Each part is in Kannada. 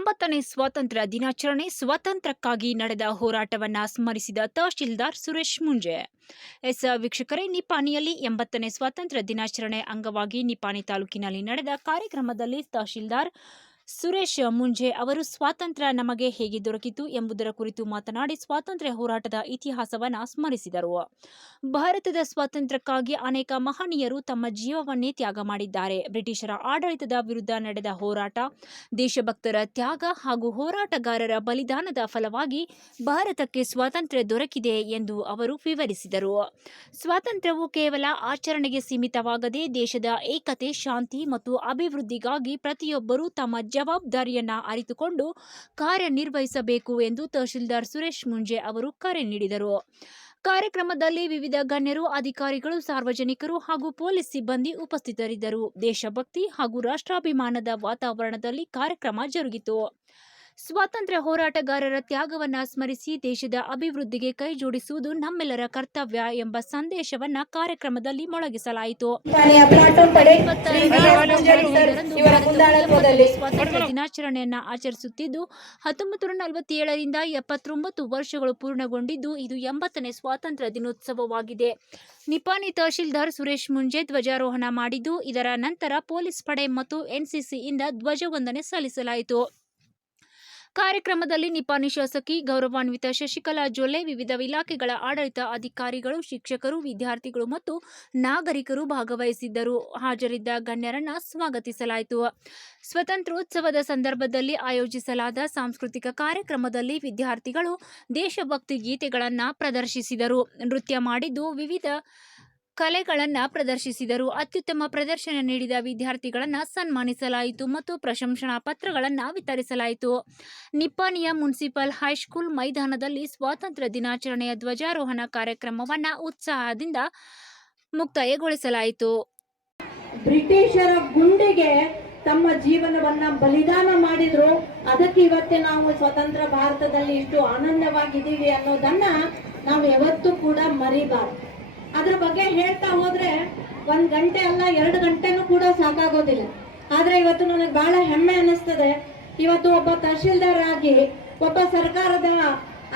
80ನೇ ಸ್ವಾತಂತ್ರ್ಯ ದಿನಾಚರಣೆ ಸ್ವಾತಂತ್ರ್ಯಕ್ಕಾಗಿ ನಡೆದ ಹೋರಾಟವನ್ನು ಸ್ಮರಿಸಿದ ತಹಶೀಲ್ದಾರ್ ಸುರೇಶ್ ಮುಂಜೆ. ವೀಕ್ಷಕರೇ, ನಿಪಾಣಿಯಲ್ಲಿ 80ನೇ ಸ್ವಾತಂತ್ರ್ಯ ದಿನಾಚರಣೆ ಅಂಗವಾಗಿ ನಿಪಾಣಿ ತಾಲೂಕಿನಲ್ಲಿ ನಡೆದ ಕಾರ್ಯಕ್ರಮದಲ್ಲಿ ತಹಶೀಲ್ದಾರ್ ಸುರೇಶ್ ಮುಂಜೆ ಅವರು ಸ್ವಾತಂತ್ರ್ಯ ನಮಗೆ ಹೇಗೆ ದೊರಕಿತು ಎಂಬುದರ ಕುರಿತು ಮಾತನಾಡಿ ಸ್ವಾತಂತ್ರ್ಯ ಹೋರಾಟದ ಇತಿಹಾಸವನ್ನು ಸ್ಮರಿಸಿದರು. ಭಾರತದ ಸ್ವಾತಂತ್ರ್ಯಕ್ಕಾಗಿ ಅನೇಕ ಮಹನೀಯರು ತಮ್ಮ ಜೀವವನ್ನೇ ತ್ಯಾಗ ಮಾಡಿದ್ದಾರೆ. ಬ್ರಿಟಿಷರ ಆಡಳಿತದ ವಿರುದ್ಧ ನಡೆದ ಹೋರಾಟ, ದೇಶಭಕ್ತರ ತ್ಯಾಗ ಹಾಗೂ ಹೋರಾಟಗಾರರ ಬಲಿದಾನದ ಫಲವಾಗಿ ಭಾರತಕ್ಕೆ ಸ್ವಾತಂತ್ರ್ಯ ದೊರಕಿದೆ ಎಂದು ಅವರು ವಿವರಿಸಿದರು. ಸ್ವಾತಂತ್ರ್ಯವು ಕೇವಲ ಆಚರಣೆಗೆ ಸೀಮಿತವಾಗದೆ ದೇಶದ ಏಕತೆ, ಶಾಂತಿ ಮತ್ತು ಅಭಿವೃದ್ಧಿಗಾಗಿ ಪ್ರತಿಯೊಬ್ಬರೂ ತಮ್ಮ ಜವಾಬ್ದಾರಿಯನ್ನು ಅರಿತುಕೊಂಡು ಕಾರ್ಯನಿರ್ವಹಿಸಬೇಕು ಎಂದು ತಹಶೀಲ್ದಾರ್ ಸುರೇಶ್ ಮುಂಜೆ ಅವರು ಕರೆ ನೀಡಿದರು. ಕಾರ್ಯಕ್ರಮದಲ್ಲಿ ವಿವಿಧ ಗಣ್ಯರು, ಅಧಿಕಾರಿಗಳು, ಸಾರ್ವಜನಿಕರು ಹಾಗೂ ಪೊಲೀಸ್ ಸಿಬ್ಬಂದಿ ಉಪಸ್ಥಿತರಿದ್ದರು. ದೇಶಭಕ್ತಿ ಹಾಗೂ ರಾಷ್ಟ್ರಾಭಿಮಾನದ ವಾತಾವರಣದಲ್ಲಿ ಕಾರ್ಯಕ್ರಮ ಜರುಗಿತು. ಸ್ವಾತಂತ್ರ್ಯ ಹೋರಾಟಗಾರರ ತ್ಯಾಗವನ್ನು ಸ್ಮರಿಸಿ ದೇಶದ ಅಭಿವೃದ್ಧಿಗೆ ಕೈ ಜೋಡಿಸುವುದು ನಮ್ಮೆಲ್ಲರ ಕರ್ತವ್ಯ ಎಂಬ ಸಂದೇಶವನ್ನು ಕಾರ್ಯಕ್ರಮದಲ್ಲಿ ಮೊಳಗಿಸಲಾಯಿತು. ಸ್ವಾತಂತ್ರ್ಯ ದಿನಾಚರಣೆಯನ್ನು ಆಚರಿಸುತ್ತಿದ್ದು 1947ರಿಂದ 79 ವರ್ಷಗಳು ಪೂರ್ಣಗೊಂಡಿದ್ದು ಇದು 80ನೇ ಸ್ವಾತಂತ್ರ್ಯ ದಿನೋತ್ಸವವಾಗಿದೆ. ನಿಪಾಣಿ ತಹಶೀಲ್ದಾರ್ ಸುರೇಶ್ ಮುಂಜೆ ಧ್ವಜಾರೋಹಣ ಮಾಡಿದ್ದು, ಇದರ ನಂತರ ಪೊಲೀಸ್ ಪಡೆ ಮತ್ತು ಎನ್ಸಿಸಿಯಿಂದ ಧ್ವಜವಂದನೆ ಸಲ್ಲಿಸಲಾಯಿತು. ಕಾರ್ಯಕ್ರಮದಲ್ಲಿ ನಿಪಾಣಿ ಶಾಸಕಿ ಗೌರವಾನ್ವಿತ ಶಶಿಕಲಾ ಜೊಲ್ಲೆ, ವಿವಿಧ ಇಲಾಖೆಗಳ ಆಡಳಿತ ಅಧಿಕಾರಿಗಳು, ಶಿಕ್ಷಕರು, ವಿದ್ಯಾರ್ಥಿಗಳು ಮತ್ತು ನಾಗರಿಕರು ಭಾಗವಹಿಸಿದ್ದರು. ಹಾಜರಿದ್ದ ಗಣ್ಯರನ್ನು ಸ್ವಾಗತಿಸಲಾಯಿತು. ಸ್ವಾತಂತ್ರ್ಯೋತ್ಸವದ ಸಂದರ್ಭದಲ್ಲಿ ಆಯೋಜಿಸಲಾದ ಸಾಂಸ್ಕೃತಿಕ ಕಾರ್ಯಕ್ರಮದಲ್ಲಿ ವಿದ್ಯಾರ್ಥಿಗಳು ದೇಶಭಕ್ತಿ ಗೀತೆಗಳನ್ನು ಪ್ರದರ್ಶಿಸಿದರು, ನೃತ್ಯ ಮಾಡಿದ್ದು, ವಿವಿಧ ಕಲೆಗಳನ್ನು ಪ್ರದರ್ಶಿಸಿದರು. ಅತ್ಯುತ್ತಮ ಪ್ರದರ್ಶನ ನೀಡಿದ ವಿದ್ಯಾರ್ಥಿಗಳನ್ನು ಸನ್ಮಾನಿಸಲಾಯಿತು ಮತ್ತು ಪ್ರಶಂಸನಾ ಪತ್ರಗಳನ್ನು ವಿತರಿಸಲಾಯಿತು. ನಿಪ್ಪಾಣಿಯ ಮುನ್ಸಿಪಲ್ ಹೈಸ್ಕೂಲ್ ಮೈದಾನದಲ್ಲಿ ಸ್ವಾತಂತ್ರ್ಯ ದಿನಾಚರಣೆಯ ಧ್ವಜಾರೋಹಣ ಕಾರ್ಯಕ್ರಮವನ್ನು ಉತ್ಸಾಹದಿಂದ ಮುಕ್ತಾಯಗೊಳಿಸಲಾಯಿತು. ಬ್ರಿಟಿಷರ ಗುಂಡಿಗೆ ತಮ್ಮ ಜೀವನವನ್ನ ಬಲಿದಾನ ಮಾಡಿದ್ರು. ಅದಕ್ಕೆ ಇವತ್ತೇ ನಾವು ಸ್ವತಂತ್ರ ಭಾರತದಲ್ಲಿ ಇಷ್ಟು ಆನಂದವಾಗಿದ್ದೀವಿ ಅನ್ನೋದನ್ನ ನಾವು ಯಾವತ್ತೂ ಕೂಡ ಮರಿಬಾರ್ದು. ಅದ್ರ ಬಗ್ಗೆ ಹೇಳ್ತಾ ಹೋದ್ರೆ 1 ಗಂಟೆ ಅಲ್ಲ 2 ಗಂಟೆನೂ ಕೂಡ ಸಾಕಾಗೋದಿಲ್ಲ. ಆದ್ರೆ ಇವತ್ತು ನನಗೆ ಬಹಳ ಹೆಮ್ಮೆ ಅನಿಸ್ತದೆ. ಇವತ್ತು ಒಬ್ಬ ತಹಶೀಲ್ದಾರ್ ಆಗಿ, ಒಬ್ಬ ಸರ್ಕಾರದ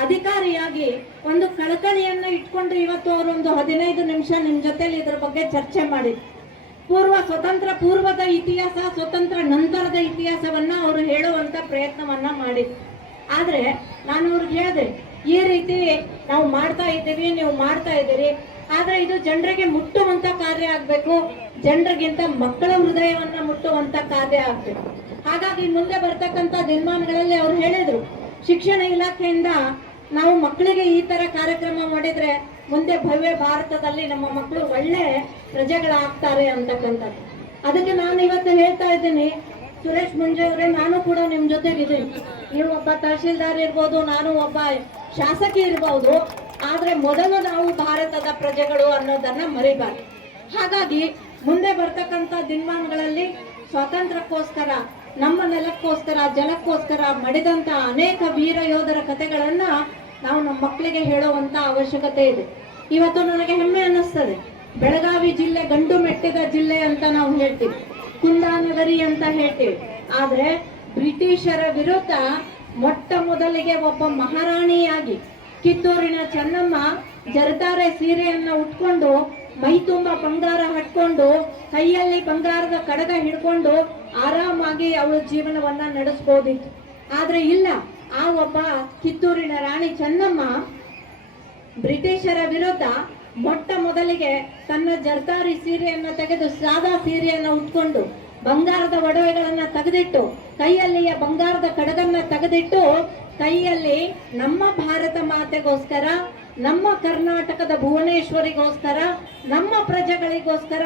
ಅಧಿಕಾರಿಯಾಗಿ ಒಂದು ಕಳಕಳಿಯನ್ನ ಇಟ್ಕೊಂಡು ಇವತ್ತು ಅವರೊಂದು 15 ನಿಮಿಷ ನಿಮ್ ಜೊತೆಲಿ ಇದ್ರ ಬಗ್ಗೆ ಚರ್ಚೆ ಮಾಡಿ ಸ್ವತಂತ್ರ ಪೂರ್ವದ ಇತಿಹಾಸ, ಸ್ವತಂತ್ರ ನಂತರದ ಇತಿಹಾಸವನ್ನ ಅವರು ಹೇಳುವಂತ ಪ್ರಯತ್ನವನ್ನ ಮಾಡಿ. ಆದ್ರೆ ನಾನು ಅವ್ರಿಗೆ ಹೇಳಿದೆ, ಈ ರೀತಿ ನಾವು ಮಾಡ್ತಾ ಇದ್ದೀವಿ, ನೀವು ಮಾಡ್ತಾ ಇದ್ದೀರಿ, ಆದ್ರೆ ಇದು ಜನರಿಗೆ ಮುಟ್ಟುವಂತ ಕಾರ್ಯ ಆಗ್ಬೇಕು, ಜನರಿಗಿಂತ ಮಕ್ಕಳ ಹೃದಯವನ್ನ ಮುಟ್ಟುವಂತ ಕಾರ್ಯ ಆಗ್ಬೇಕು. ಹಾಗಾಗಿ ಮುಂದೆ ಬರ್ತಕ್ಕಂಥ ದಿನಮಾನಗಳಲ್ಲಿ ಅವ್ರು ಹೇಳಿದ್ರು, ಶಿಕ್ಷಣ ಇಲಾಖೆಯಿಂದ ನಾವು ಮಕ್ಕಳಿಗೆ ಈ ತರ ಕಾರ್ಯಕ್ರಮ ಮಾಡಿದ್ರೆ ಮುಂದೆ ಭವ್ಯ ಭಾರತದಲ್ಲಿ ನಮ್ಮ ಮಕ್ಕಳು ಒಳ್ಳೆ ಪ್ರಜೆಗಳಾಗ್ತಾರೆ ಅಂತಕ್ಕಂಥದ್ದು. ಅದಕ್ಕೆ ನಾನು ಇವತ್ತು ಹೇಳ್ತಾ ಇದ್ದೀನಿ, ಸುರೇಶ್ ಮುಂಜೆ ಅವರೇ, ನಾನು ಕೂಡ ನಿಮ್ ಜೊತೆಗಿದ್ದೀನಿ. ನೀವು ಒಬ್ಬ ತಹಶೀಲ್ದಾರ್ ಇರ್ಬೋದು, ನಾನು ಒಬ್ಬ ಶಾಸಕಿ ಇರ್ಬೋದು, ಆದ್ರೆ ಮೊದಲು ನಾವು ಭಾರತದ ಪ್ರಜೆಗಳು ಅನ್ನೋದನ್ನ ಮರಿಬಾರ್ದು. ಹಾಗಾಗಿ ಮುಂದೆ ಬರ್ತಕ್ಕಂಥ ದಿನಮಾನಗಳಲ್ಲಿ ಸ್ವಾತಂತ್ರ್ಯಕ್ಕೋಸ್ಕರ, ನಮ್ಮ ನೆಲಕ್ಕೋಸ್ಕರ, ಜಲಕ್ಕೋಸ್ಕರ ಮಡಿದಂತ ಅನೇಕ ವೀರ ಯೋಧರ ಕಥೆಗಳನ್ನ ನಾವು ನಮ್ಮ ಮಕ್ಕಳಿಗೆ ಹೇಳುವಂತ ಅವಶ್ಯಕತೆ ಇದೆ. ಇವತ್ತು ನನಗೆ ಹೆಮ್ಮೆ ಅನ್ನಿಸ್ತದೆ, ಬೆಳಗಾವಿ ಜಿಲ್ಲೆ ಗಂಡು ಮೆಟ್ಟಿದ ಜಿಲ್ಲೆ ಅಂತ ನಾವು ಹೇಳ್ತೀವಿ, ಕುಂದಾನಗರಿ ಅಂತ ಹೇಳ್ತೀವಿ. ಆದ್ರೆ ಬ್ರಿಟಿಷರ ವಿರುದ್ಧ ಮೊಟ್ಟ ಮೊದಲಿಗೆ ಒಬ್ಬ ಮಹಾರಾಣಿಯಾಗಿ ಕಿತ್ತೂರಿನ ಚೆನ್ನಮ್ಮ ಜರತಾರೆ ಸೀರೆಯನ್ನ ಉಟ್ಕೊಂಡು, ಮೈ ತುಂಬ ಬಂಗಾರ ಹಟ್ಕೊಂಡು, ಕೈಯಲ್ಲಿ ಬಂಗಾರದ ಕಡಗ ಹಿಡ್ಕೊಂಡು ಆರಾಮಾಗಿ ಅವಳ ಜೀವನವನ್ನ ನಡೆಸಬಹುದಿತ್ತು. ಆದ್ರೆ ಇಲ್ಲ, ಆ ಒಬ್ಬ ಕಿತ್ತೂರಿನ ರಾಣಿ ಚೆನ್ನಮ್ಮ ಬ್ರಿಟಿಷರ ವಿರುದ್ಧ ಮೊಟ್ಟ ಮೊದಲಿಗೆ ತನ್ನ ಜರ್ದಾರಿ ಸೀರೆಯನ್ನ ತೆಗೆದು ಸಾದಾ ಸೀರೆಯನ್ನ ಉಟ್ಕೊಂಡು, ಬಂಗಾರದ ಒಡವೆಗಳನ್ನ ತೆಗೆದಿಟ್ಟು, ಕೈಯಲ್ಲಿಯ ಬಂಗಾರದ ಕಡಗನ್ನ ತೆಗೆದಿಟ್ಟು, ಕೈಯಲ್ಲಿ ನಮ್ಮ ಭಾರತ ಮಾತೆಗೋಸ್ಕರ, ನಮ್ಮ ಕರ್ನಾಟಕದ ಭುವನೇಶ್ವರಿಗೋಸ್ಕರ, ನಮ್ಮ ಪ್ರಜೆಗಳಿಗೋಸ್ಕರ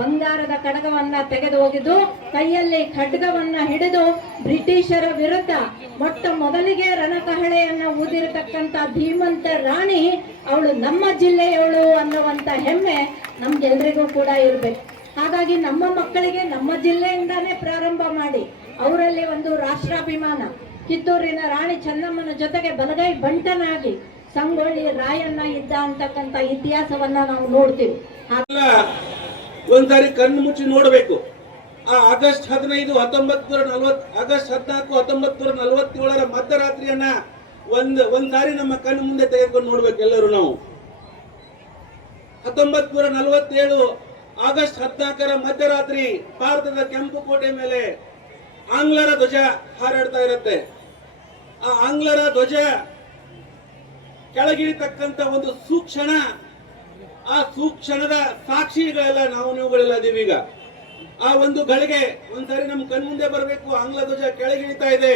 ಬಂಗಾರದ ಕಡಗವನ್ನ ತೆಗೆದು ಹೋಗಿದ್ದು, ಕೈಯಲ್ಲಿ ಖಡ್ಗವನ್ನ ಹಿಡಿದು ಬ್ರಿಟಿಷರ ವಿರುದ್ಧ ಮೊಟ್ಟ ಮೊದಲಿಗೆ ರಣಕಹಳೆಯನ್ನ ಊದಿರತಕ್ಕಂತ ಧೀಮಂತ ರಾಣಿ ಅವಳು ನಮ್ಮ ಜಿಲ್ಲೆಯವಳು ಅನ್ನುವಂತ ಹೆಮ್ಮೆ ನಮ್ಗೆಲ್ರಿಗೂ ಕೂಡ ಇರ್ಬೇಕು. ಹಾಗಾಗಿ ನಮ್ಮ ಮಕ್ಕಳಿಗೆ ನಮ್ಮ ಜಿಲ್ಲೆಯಿಂದಾನೇ ಪ್ರಾರಂಭ ಮಾಡಿ ಅವರಲ್ಲಿ ಒಂದು ರಾಷ್ಟ್ರಾಭಿಮಾನ, ಕಿತ್ತೂರಿನ ರಾಣಿ ಚೆನ್ನಮ್ಮನ ಜೊತೆಗೆ ಬಲಗೈ ಬಂಟನಾಗಿ ಸಂಗೊಳ್ಳಿ ರಾಯಣ್ಣ ಇದ್ದ ಅಂತಕ್ಕಂಥ ಇತಿಹಾಸವನ್ನ ನಾವು ನೋಡ್ತೀವಿ. ಒಂದ್ಸಾರಿ ಕಣ್ಣು ಮುಚ್ಚಿ ನೋಡಬೇಕು. ಆ ಆಗಸ್ಟ್ 15 ಆಗಸ್ಟ್ 14 1947 ಮಧ್ಯರಾತ್ರಿಯನ್ನ ಒಂದ್ ಸಾರಿ ನಮ್ಮ ಕಣ್ಣು ಮುಂದೆ ತೆಗೆದುಕೊಂಡು ನೋಡ್ಬೇಕು ಎಲ್ಲರೂ ನಾವು. 1947 ಆಗಸ್ಟ್ 14 ಮಧ್ಯರಾತ್ರಿ ಭಾರತದ ಕೆಂಪು ಕೋಟೆ ಮೇಲೆ ಆಂಗ್ಲರ ಧ್ವಜ ಹಾರಾಡ್ತಾ ಇರುತ್ತೆ. ಆ ಆಂಗ್ಲರ ಧ್ವಜ ಕೆಳಗಿಳಿತಕ್ಕಂತ ಒಂದು ಸೂಕ್ಷಣ, ಆ ಸೂಕ್ಷಣದ ಸಾಕ್ಷಿಗಳೆಲ್ಲ ನೀವುಗಳೆಲ್ಲ ಇದೀವೀಗ. ಆ ಒಂದು ಗಳಿಗೆ ಒಂದ್ಸರಿ ನಮ್ಮ ಕಣ್ಮುಂದೆ ಬರಬೇಕು. ಆಂಗ್ಲ ಧ್ವಜ ಕೆಳಗಿಳಿತಾ ಇದೆ.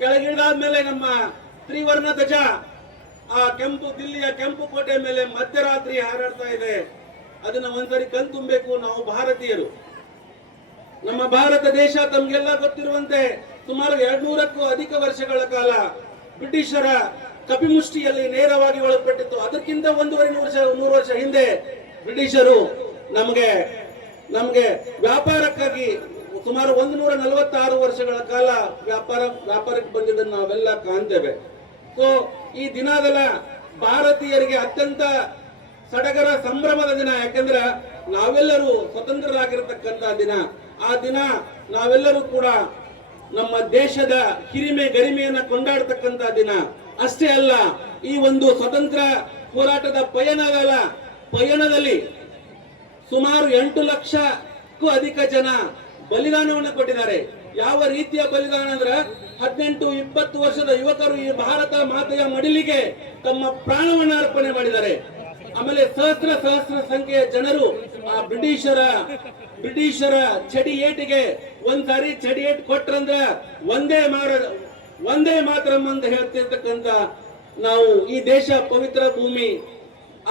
ಕೆಳಗಿಳಿದಾದ್ಮೇಲೆ ನಮ್ಮ ತ್ರಿವರ್ಣ ಧ್ವಜ ಆ ದಿಲ್ಲಿಯ ಕೆಂಪು ಕೋಟೆ ಮೇಲೆ ಮಧ್ಯರಾತ್ರಿ ಹಾರಾಡ್ತಾ ಇದೆ. ಅದನ್ನ ಒಂದ್ಸರಿ ಕಣ್ ತುಂಬಬೇಕು ನಾವು ಭಾರತೀಯರು. ನಮ್ಮ ಭಾರತ ದೇಶ ತಮ್ಗೆಲ್ಲ ಗೊತ್ತಿರುವಂತೆ ಸುಮಾರು 200ಕ್ಕೂ ಅಧಿಕ ವರ್ಷಗಳ ಕಾಲ ಬ್ರಿಟಿಷರ ಕಪಿಮುಷ್ಟಿಯಲ್ಲಿ ನೇರವಾಗಿ ಒಳಪಟ್ಟಿತ್ತು. ಅದಕ್ಕಿಂತ 100 ವರ್ಷ ಹಿಂದೆ ಬ್ರಿಟಿಷರು ನಮಗೆ ವ್ಯಾಪಾರಕ್ಕಾಗಿ ಸುಮಾರು 146 ವರ್ಷಗಳ ಕಾಲ ವ್ಯಾಪಾರಕ್ಕೆ ಬಂದಿದ್ದನ್ನು ನಾವೆಲ್ಲ ಕಾಣ್ತೇವೆ. ಸೊ ಈ ದಿನದಲ್ಲ ಭಾರತೀಯರಿಗೆ ಅತ್ಯಂತ ಸಡಗರ ಸಂಭ್ರಮದ ದಿನ. ಯಾಕಂದ್ರೆ ನಾವೆಲ್ಲರೂ ಸ್ವತಂತ್ರರಾಗಿರತಕ್ಕಂತ ದಿನ. ಆ ದಿನ ನಾವೆಲ್ಲರೂ ಕೂಡ ನಮ್ಮ ದೇಶದ ಹಿರಿಮೆ ಗರಿಮೆಯನ್ನ ಕೊಂಡಾಡತಕ್ಕಂತ ದಿನ. ಅಷ್ಟೇ ಅಲ್ಲ, ಈ ಒಂದು ಸ್ವತಂತ್ರ ಹೋರಾಟದ ಪಯಣದಲ್ಲಿ ಸುಮಾರು 8 ಲಕ್ಷಕ್ಕೂ ಅಧಿಕ ಜನ ಬಲಿದಾನವನ್ನು ಕೊಟ್ಟಿದ್ದಾರೆ. ಯಾವ ರೀತಿಯ ಬಲಿದಾನ ಅಂದ್ರೆ 18-20 ವರ್ಷದ ಯುವಕರು ಈ ಭಾರತ ಮಾತೆಯ ಮಡಿಲಿಗೆ ತಮ್ಮ ಪ್ರಾಣವನ್ನು ಅರ್ಪಣೆ ಮಾಡಿದ್ದಾರೆ. ಆಮೇಲೆ ಸಹಸ್ರ ಸಂಖ್ಯೆಯ ಜನರು ಆ ಬ್ರಿಟಿಷರ ಚಡಿ ಏಟಿಗೆ ಒಂದ್ಸಾರಿ ಚಡಿ ಏಟ್ ಕೊಟ್ರಂದ್ರ ಒಂದೇ ಮಾತರಂ ಅಂತ ಹೇಳ್ತಿರ್ತಕ್ಕಂತ ನಾವು ಈ ದೇಶ ಪವಿತ್ರ ಭೂಮಿ.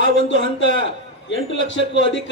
ಆ ಒಂದು ಹಂತ 8 ಲಕ್ಷಕ್ಕೂ ಅಧಿಕ